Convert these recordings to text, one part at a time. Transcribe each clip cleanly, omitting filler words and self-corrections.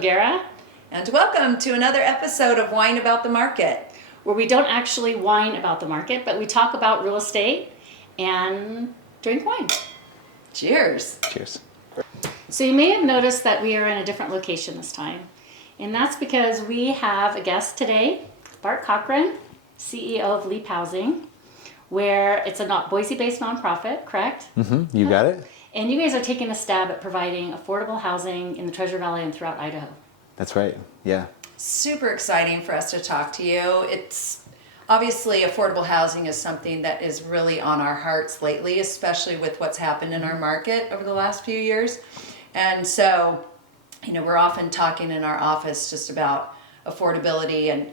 O'Gara. And welcome to another episode of Wine About the Market, where we don't actually whine about the market, but we talk about real estate and drink wine. Cheers. Cheers. So you may have noticed that we are in a different location this time. And that's because we have a guest today, Bart Cochran, CEO of Leap Housing, where it's a Boise-based nonprofit, correct? Mm-hmm. You got it? And you guys are taking a stab at providing affordable housing in the Treasure Valley and throughout Idaho. That's right, yeah. Super exciting for us to talk to you. It's obviously affordable housing is something that is really on our hearts lately, especially with what's happened in our market over the last few years. And so, we're often talking in our office just about affordability. And,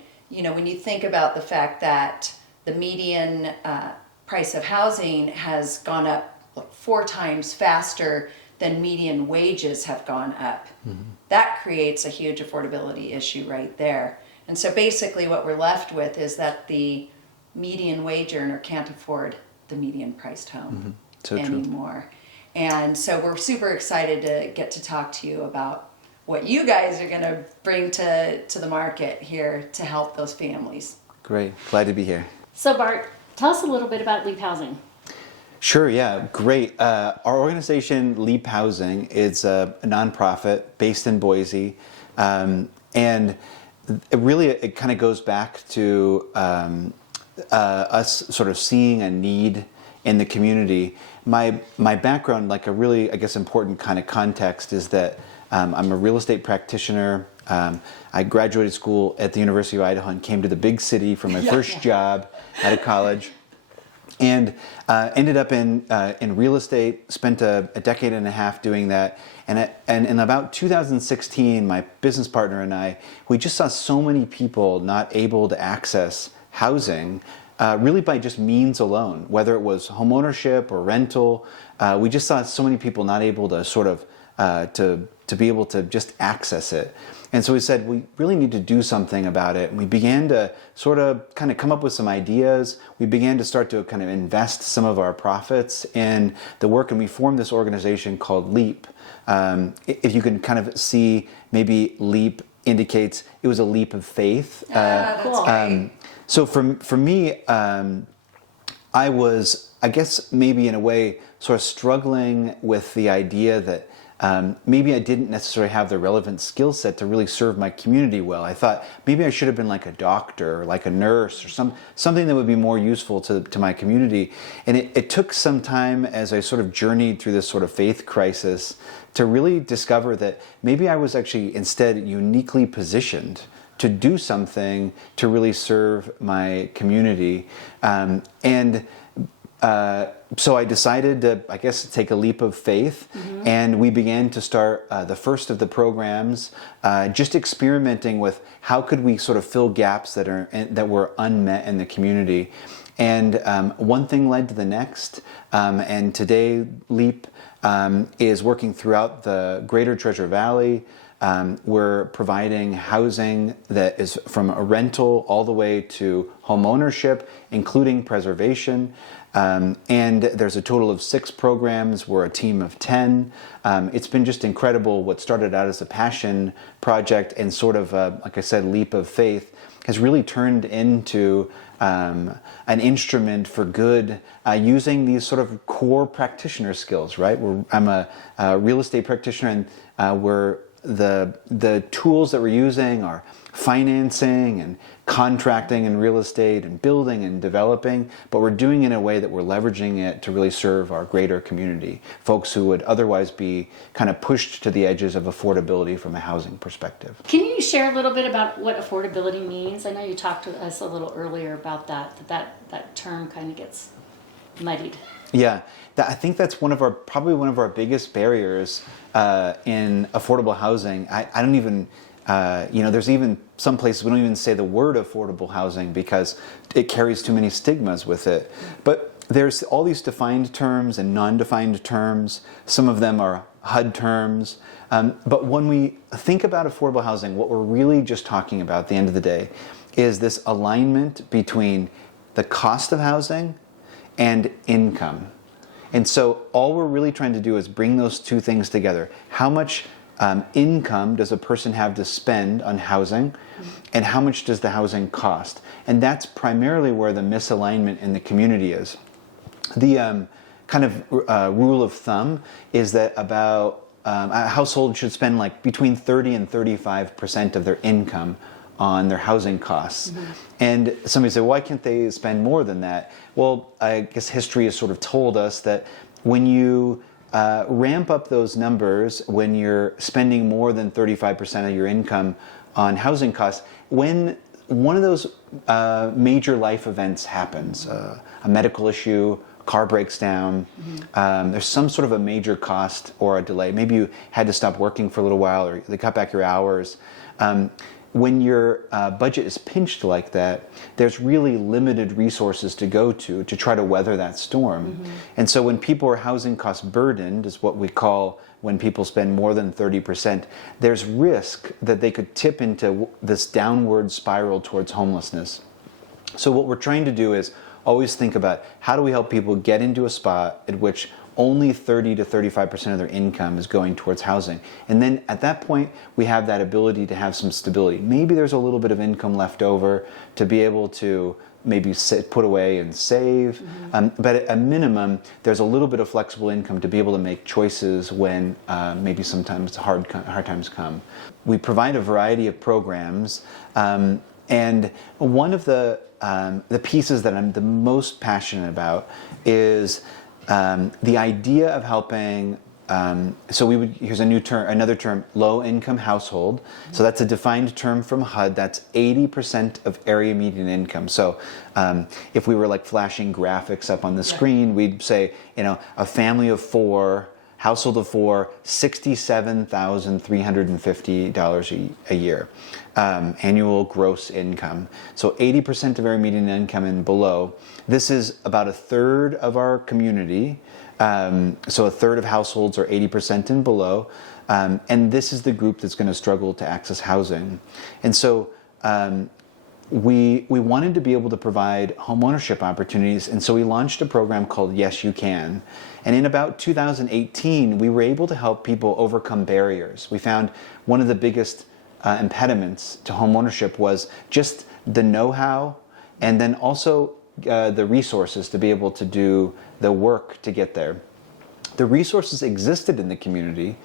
when you think about the fact that the median price of housing has gone up 4 times faster than median wages have gone up. Mm-hmm. That creates a huge affordability issue right there. And so basically what we're left with is that the median wage earner can't afford the median priced home anymore. True. And so we're super excited to get to talk to you about what you guys are going to bring to the market here to help those families. Great, glad to be here. So Bart, tell us a little bit about Leap Housing. Sure, yeah, great. Our organization, Leap Housing, is a nonprofit based in Boise, and it kind of goes back to us sort of seeing a need in the community. My background, like a really, I guess, important kind of context is that I'm a real estate practitioner. I graduated school at the University of Idaho and came to the big city for my first job out of college. And ended up in real estate, spent a decade and a half doing that. And in about 2016, my business partner and I, we just saw so many people not able to access housing, really by just means alone, whether it was homeownership or rental. We just saw so many people not able to sort of, to be able to just access it. And so we said, we really need to do something about it. And we began to sort of kind of come up with some ideas. We began to start to kind of invest some of our profits in the work, and we formed this organization called Leap. If you can kind of see, maybe Leap indicates it was a leap of faith. That's great. So for me, I was, I guess, maybe in a way, sort of struggling with the idea that maybe I didn't necessarily have the relevant skill set to really serve my community well. I thought maybe I should have been like a doctor or like a nurse or something that would be more useful to my community. And it took some time as I sort of journeyed through this sort of faith crisis to really discover that maybe I was actually instead uniquely positioned to do something to really serve my community. So I decided to, I guess, take a leap of faith, and we began to start the first of the programs, just experimenting with how could we sort of fill gaps that were unmet in the community. And one thing led to the next, and today Leap is working throughout the greater Treasure Valley. We're providing housing that is from a rental all the way to home ownership, including preservation. And there's a total of 6 programs. We're a team of 10. It's been just incredible. What started out as a passion project and sort of, like I said, leap of faith has really turned into an instrument for good, using these sort of core practitioner skills, right? I'm a real estate practitioner, and the tools that we're using are financing and contracting and real estate and building and developing, but we're doing it in a way that we're leveraging it to really serve our greater community, folks who would otherwise be kind of pushed to the edges of affordability from a housing perspective. Can you share a little bit about what affordability means? I know you talked to us a little earlier about that term kind of gets muddied. Yeah, I think that's probably one of our biggest barriers in affordable housing. I don't even, there's even some places we don't even say the word affordable housing because it carries too many stigmas with it. But there's all these defined terms and non-defined terms. Some of them are HUD terms. But when we think about affordable housing, what we're really just talking about at the end of the day is this alignment between the cost of housing and income. And so all we're really trying to do is bring those two things together. How much income does a person have to spend on housing, and how much does the housing cost? And that's primarily where the misalignment in the community is. The kind of rule of thumb is that about a household should spend like between 30 and 35% of their income on their housing costs. And somebody said, why can't they spend more than that? Well, I guess history has sort of told us that when you ramp up those numbers, when you're spending more than 35% of your income on housing costs, when one of those major life events happens, a medical issue, car breaks down, there's some sort of a major cost or a delay. Maybe you had to stop working for a little while, or they cut back your hours. When your budget is pinched like that, there's really limited resources to go to try to weather that storm. And so when people are housing cost burdened, is what we call when people spend more than 30%, there's risk that they could tip into this downward spiral towards homelessness. So what we're trying to do is always think about how do we help people get into a spot at which only 30 to 35% of their income is going towards housing. And then at that point, we have that ability to have some stability. Maybe there's a little bit of income left over to be able to maybe put away and save. But at a minimum, there's a little bit of flexible income to be able to make choices when maybe sometimes hard times come. We provide a variety of programs. And one of the pieces that I'm the most passionate about is the idea of helping. Here's a new term, another term, low-income household. So that's a defined term from HUD. That's 80% of area median income. So if we were like flashing graphics up on the screen, we'd say, a family of four, household of four, $67,350 a year, annual gross income. So 80% of area median income and below. This is about a third of our community. So a third of households are 80% and below. And this is the group that's going to struggle to access housing. And so we wanted to be able to provide homeownership opportunities. And so we launched a program called Yes, You Can. And in about 2018, we were able to help people overcome barriers. We found one of the biggest impediments to homeownership was just the know-how, and then also the resources to be able to do the work to get there. The resources existed in the community.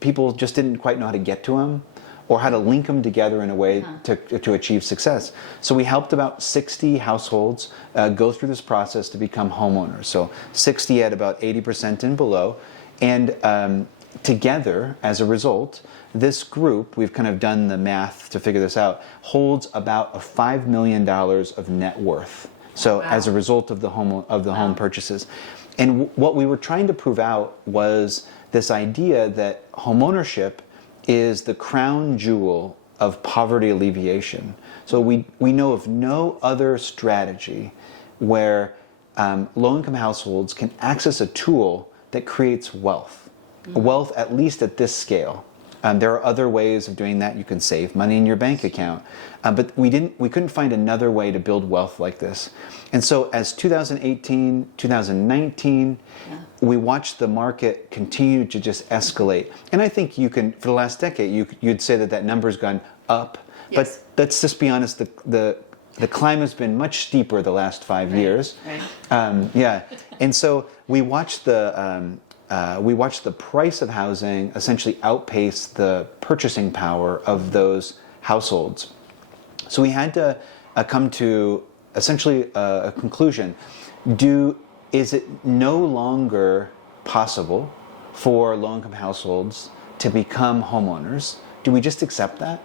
People just didn't quite know how to get to them or how to link them together in a way to achieve success. So we helped about 60 households go through this process to become homeowners. So 60 at about 80% and below. And together, as a result, this group, we've kind of done the math to figure this out, holds about $5 million of net worth. So as a result of the home purchases. And what we were trying to prove out was this idea that homeownership is the crown jewel of poverty alleviation. So we know of no other strategy where low-income households can access a tool that creates wealth. Wealth, at least at this scale. There are other ways of doing that. You can save money in your bank account, but we couldn't find another way to build wealth like this. And so, as 2018, 2019, we watched the market continue to just escalate. And I think you can, for the last decade, you'd say that number's gone up. Yes. But let's just be honest, the climb has been much steeper the last 5 years. Right. And so we watched the price of housing essentially outpace the purchasing power of those households. So we had to come to essentially a conclusion. Is it no longer possible for low-income households to become homeowners? Do we just accept that?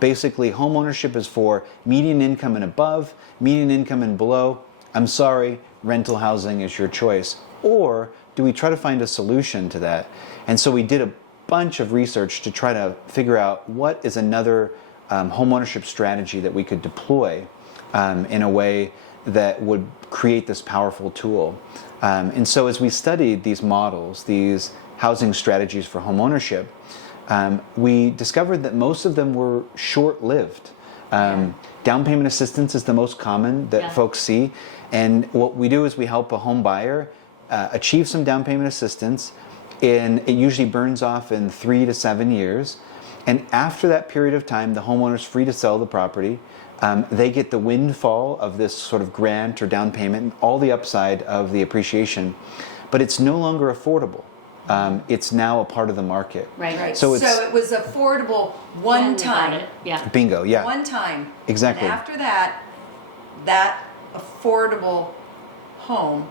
Basically, homeownership is for median income and above, median income and below. I'm sorry, rental housing is your choice. Or do we try to find a solution to that? And so we did a bunch of research to try to figure out what is another homeownership strategy that we could deploy in a way that would create this powerful tool. And so as we studied these models, these housing strategies for homeownership, we discovered that most of them were short-lived. Down payment assistance is the most common that folks see. And what we do is we help a home buyer achieve some down payment assistance, and it usually burns off in 3 to 7 years. And after that period of time, the homeowner's free to sell the property. They get the windfall of this sort of grant or down payment, all the upside of the appreciation, but it's no longer affordable. It's now a part of the market. Right. So it's, it was affordable one time. Yeah. Bingo, yeah. One time. Exactly. And after that, that affordable home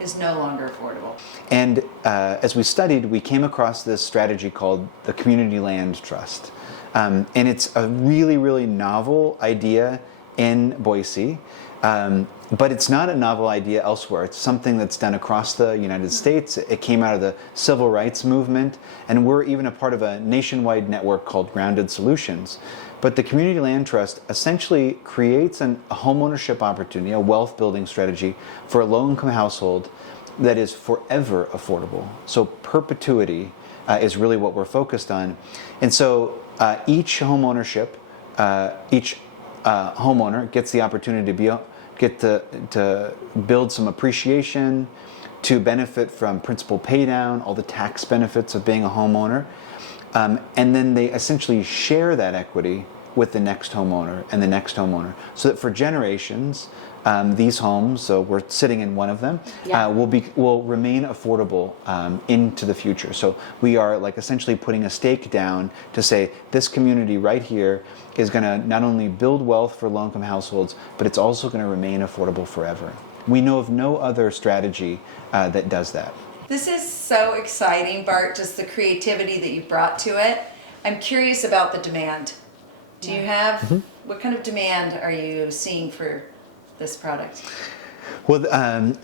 is no longer affordable. And as we studied, we came across this strategy called the Community Land Trust. And it's a really, really novel idea in Boise. But it's not a novel idea elsewhere. It's something that's done across the United States. It came out of the civil rights movement, and we're even a part of a nationwide network called Grounded Solutions. But the Community Land Trust essentially creates a homeownership opportunity, a wealth building strategy for a low-income household that is forever affordable. So perpetuity is really what we're focused on. And so each homeownership, each homeowner gets the opportunity to build some appreciation, to benefit from principal pay down, all the tax benefits of being a homeowner. And then they essentially share that equity with the next homeowner and the next homeowner, so that for generations, these homes, so we're sitting in one of them, will remain affordable into the future. So we are like essentially putting a stake down to say this community right here is going to not only build wealth for low-income households, but it's also going to remain affordable forever. We know of no other strategy that does that. This is so exciting, Bart, just the creativity that you brought to it. I'm curious about the demand. Do you have, what kind of demand are you seeing for this product? Well,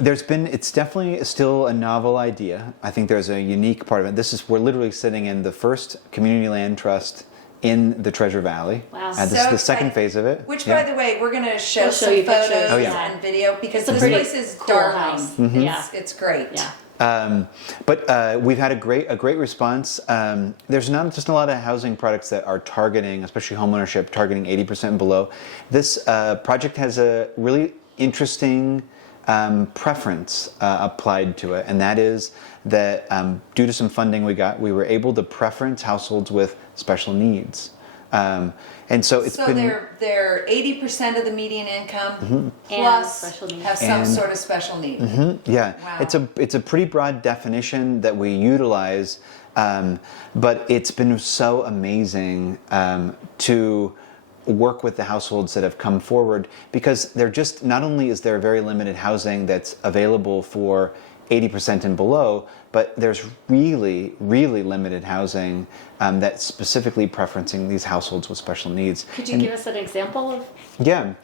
it's definitely still a novel idea. I think there's a unique part of it. We're literally sitting in the first community land trust in the Treasure Valley. Wow. This is the second phase of it. Which, by the way, we're going to show some you photos pictures. Oh, yeah. and video, because It's a this pretty place is cool darling. house. Yeah. It's great. Yeah. But we've had a great response. There's not just a lot of housing products that are targeting, especially homeownership, targeting 80% and below. This project has a really interesting preference applied to it, and that is that due to some funding we were able to preference households with special needs. And so it's been... they're 80% of the median income And plus special needs. have some sort of special need. Yeah, Wow. it's a pretty broad definition that we utilize, but it's been so amazing to work with the households that have come forward, because they're just, not only is there very limited housing that's available for 80% and below, but there's really, really limited housing that's specifically preferencing these households with special needs. Could you give us an example of Yeah.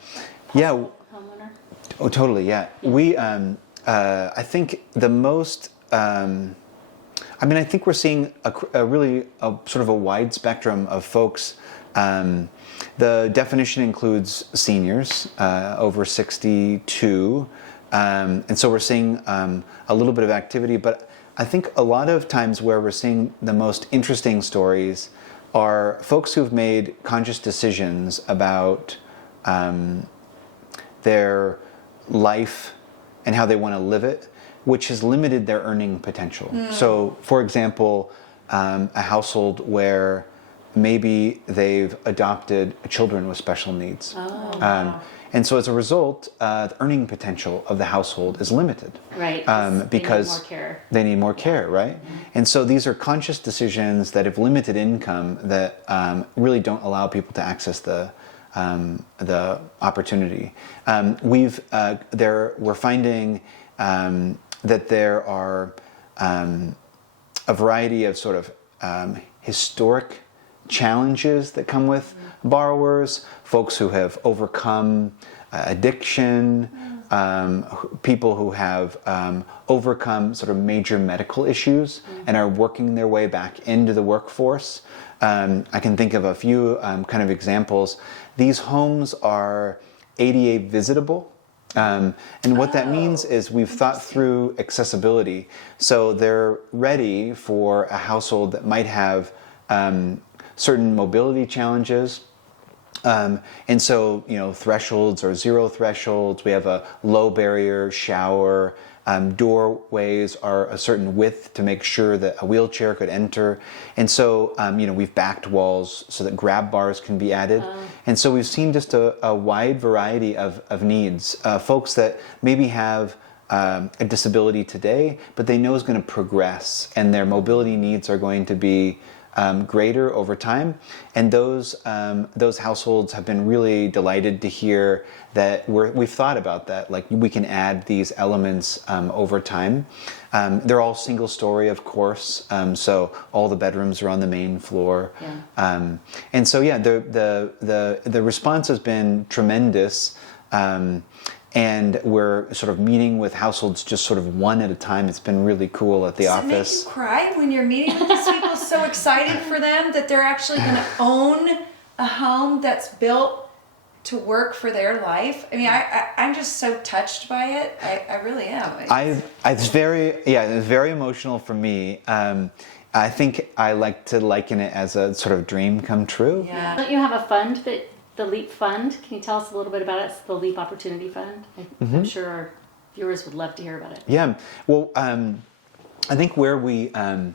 homeowner? Oh, totally. Yeah. We, I think the most, I think we're seeing a really sort of a wide spectrum of folks. The definition includes seniors over 62. And so we're seeing a little bit of activity, but I think a lot of times where we're seeing the most interesting stories are folks who've made conscious decisions about their life and how they want to live it, which has limited their earning potential. So, for example, a household where maybe they've adopted children with special needs. Oh, wow. And so as a result, the earning potential of the household is limited. Right. Because they need more care. They need more care, right? And so these are conscious decisions that have limited income that really don't allow people to access the opportunity. We're finding that there are a variety of sort of historic challenges that come with borrowers, folks who have overcome addiction, people who have overcome sort of major medical issues and are working their way back into the workforce. I can think of a few kind of examples. These homes are ADA visitable. And what that means is we've thought through accessibility. So they're ready for a household that might have certain mobility challenges, And so, thresholds are zero thresholds. We have a low barrier shower. Doorways are a certain width to make sure that a wheelchair could enter. And so, we've backed walls so that grab bars can be added. And so we've seen just a wide variety of needs. Folks that maybe have a disability today, but they know is going to progress and their mobility needs are going to be greater over time, and those households have been really delighted to hear that we've thought about that. Like we can add these elements over time. They're all single story, of course, so all the bedrooms are on the main floor, and so the response has been tremendous. And we're sort of meeting with households just sort of one at a time. It's been really cool at the office. Does it make you cry when you're meeting with these people? So excited for them that they're actually going to own a home that's built to work for their life. I mean, I'm just so touched by it. I really am. It's very emotional for me. I think I like to liken it as a sort of dream come true. Yeah. Don't you have a fund the LEAP Fund? Can you tell us a little bit about it? It's the LEAP Opportunity Fund. I'm sure our viewers would love to hear about it. Yeah. Well, I think where what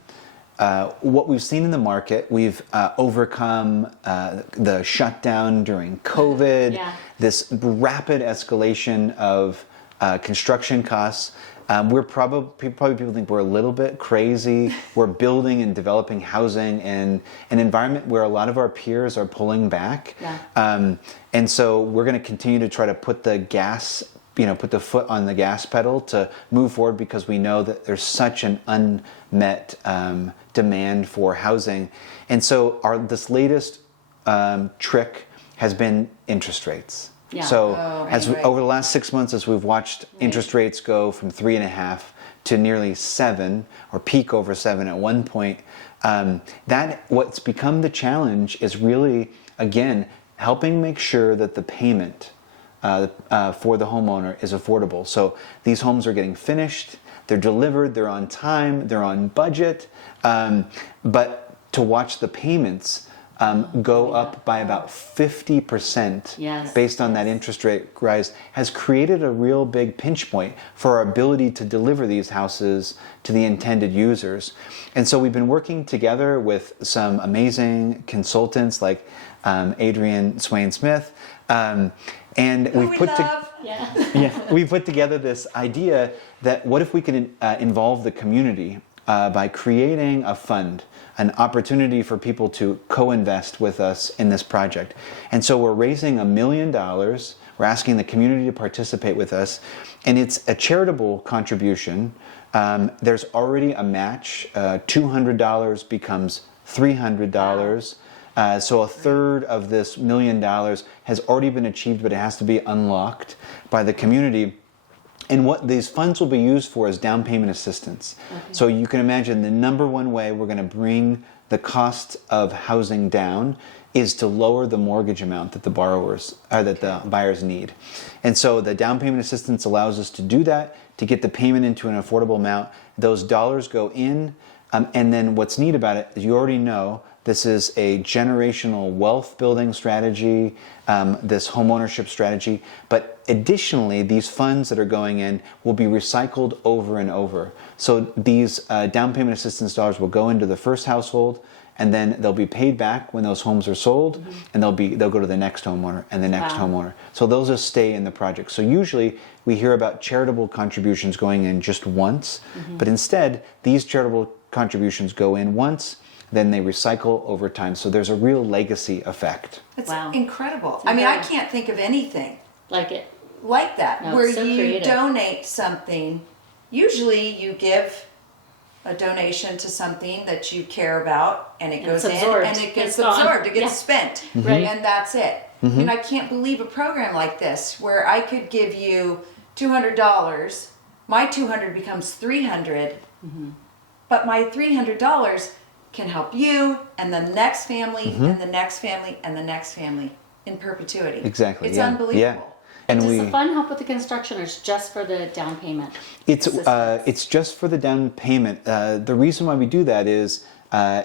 we've seen in the market, we've overcome the shutdown during COVID, this rapid escalation of construction costs. People think we're a little bit crazy. We're building and developing housing in an environment where a lot of our peers are pulling back. And so we're going to continue to try to put the foot on the gas pedal to move forward, because we know that there's such an unmet demand for housing. And so this latest trick has been interest rates. Over the last 6 months, as we've watched interest rates go from 3.5 to nearly 7, or peak over 7 at one point, what's become the challenge is really, again, helping make sure that the payment for the homeowner is affordable. So these homes are getting finished, they're delivered, they're on time, they're on budget, but to watch the payments go up by about 50% based on that interest rate rise has created a real big pinch point for our ability to deliver these houses to the intended users. And so we've been working together with some amazing consultants like Adrian Swain Smith, and we've put together this idea that what if we can involve the community by creating a fund, an opportunity for people to co-invest with us in this project. And so we're raising $1 million. We're asking the community to participate with us, and it's a charitable contribution. There's already a match. $200 becomes $300. So a third of this $1 million has already been achieved, but it has to be unlocked by the community. And what these funds will be used for is down payment assistance. So you can imagine the number one way we're going to bring the cost of housing down is to lower the mortgage amount that the buyers need. And so the down payment assistance allows us to do that, to get the payment into an affordable amount. Those dollars go in, and then what's neat about it is you already know this is a generational wealth building strategy, this homeownership strategy. But additionally, these funds that are going in will be recycled over and over. So these down payment assistance dollars will go into the first household, and then they'll be paid back when those homes are sold, and they'll go to the next homeowner and the next homeowner. So those will stay in the project. So usually we hear about charitable contributions going in just once, but instead these charitable contributions go in once, then they recycle over time. So there's a real legacy effect. It's incredible. I mean, I can't think of anything like that, No, where so you creative. donate something. Usually you give a donation to something that you care about, and it goes in, and it gets absorbed, it gets spent, and that's it. And I can't believe a program like this, where I could give you $200, my $200 becomes $300, but my $300 can help you and the next family and the next family and the next family in perpetuity. Exactly. It's unbelievable. Yeah. And does the fund help with the construction, or is it just for the down payment? It's just for the down payment. The reason why we do that is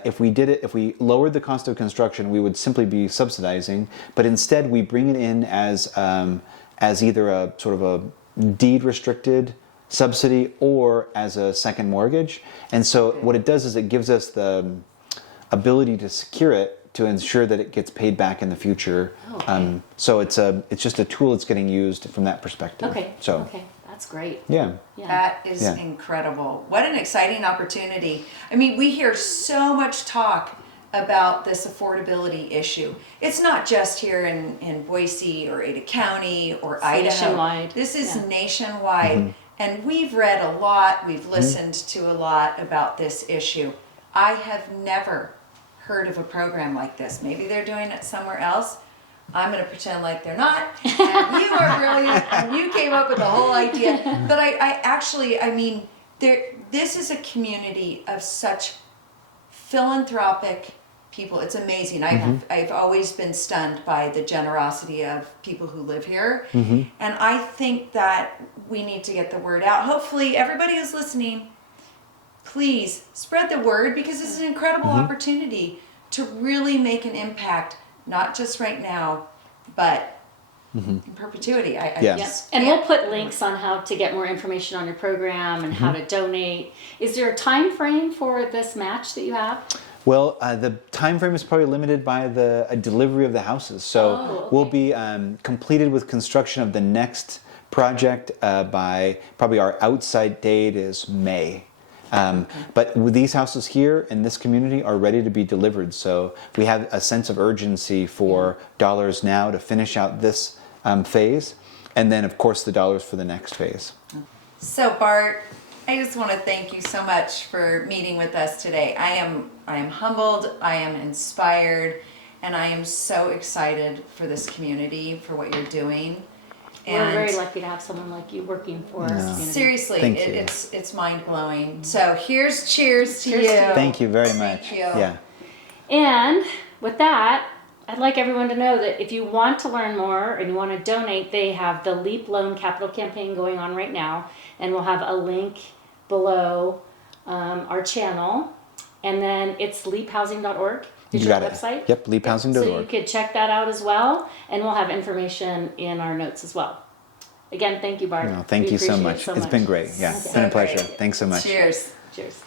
if we lowered the cost of construction, we would simply be subsidizing. But instead, we bring it in as either a sort of a deed restricted subsidy or as a second mortgage. And so what it does is it gives us the ability to secure it to ensure that it gets paid back in the future. Okay. So it's just a tool that's getting used from that perspective. Okay. So Okay. That's great. yeah. Yeah. That is Yeah. incredible. What an exciting opportunity. I mean, we hear so much talk about this affordability issue. It's not just here in Boise or Ada County or Idaho. nationwide. This is Yeah. nationwide. And we've read a lot, we've listened to a lot about this issue. I have never heard of a program like this. Maybe they're doing it somewhere else. I'm going to pretend like they're not. And you are brilliant, and you came up with the whole idea. But I mean, this is a community of such philanthropic people. It's amazing. I've always been stunned by the generosity of people who live here. And I think that we need to get the word out. Hopefully, everybody who's listening, please spread the word, because this is an incredible opportunity to really make an impact, not just right now, but in perpetuity. I Yeah. just And we'll can't- put links on how to get more information on your program and how to donate. Is there a time frame for this match that you have? Well, the time frame is probably limited by the delivery of the houses. So Oh, we'll okay. be completed with construction of the next project by probably our outside date is May. But with these houses here in this community are ready to be delivered. So we have a sense of urgency for dollars now to finish out this phase. And then, of course, the dollars for the next phase. So Bart, I just want to thank you so much for meeting with us today. I am humbled, I am inspired, and I am so excited for this community, for what you're doing. We're very lucky to have someone like you working for us. community. Seriously, Thank you. it's mind blowing. So here's cheers to Cheers you. to you. Thank you very much. Thank you. Yeah. And with that, I'd like everyone to know that if you want to learn more and you want to donate, they have the LEAP Loan Capital Campaign going on right now. And we'll have a link below our channel. And then it's leaphousing.org. Is You your got it. website? Yep, leaphousing.org. So you could check that out as well. And we'll have information in our notes as well. Again, thank you, Bart. No, thank We you so appreciate much. it so It's much. been great. Yeah, it's So been a pleasure. great. Thanks so much. Cheers. Cheers.